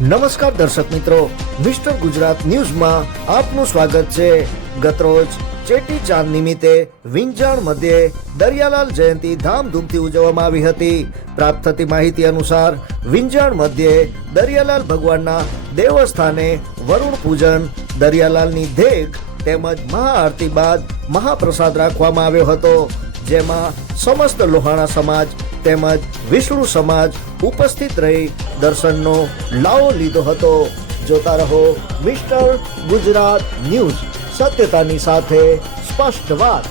નમસ્કાર દર્શક મિત્રો, મિસ્ટર ગુજરાત ન્યૂઝમાં આપનું સ્વાગત છે। ગતરોજ ચેટી ચાંદ નિમિત્તે વિંજાણ મધ્યે દરિયાલાલ જયંતિ ધામધૂમથી ઉજવવામાં આવી હતી। પ્રાપ્ત થતી માહિતી અનુસાર વિંજાણ મધ્યે દરિયાલાલ ભગવાનના દેવસ્થાને વરુણ પૂજન, દરિયાલાલની દેગ તેમજ મહાઆરતી બાદ મહાપ્રસાદ રાખવામાં આવ્યો હતો, જેમાં સમસ્ત લોહાણા સમાજ તેમજ વિષ્ણુ સમાજ ઉપસ્થિત રહી દર્શનનો લાવો લીધો હતો। જોતા રહો મિસ્ટર ગુજરાત ન્યૂઝ, સત્યતાની સાથે સ્પષ્ટ વાત।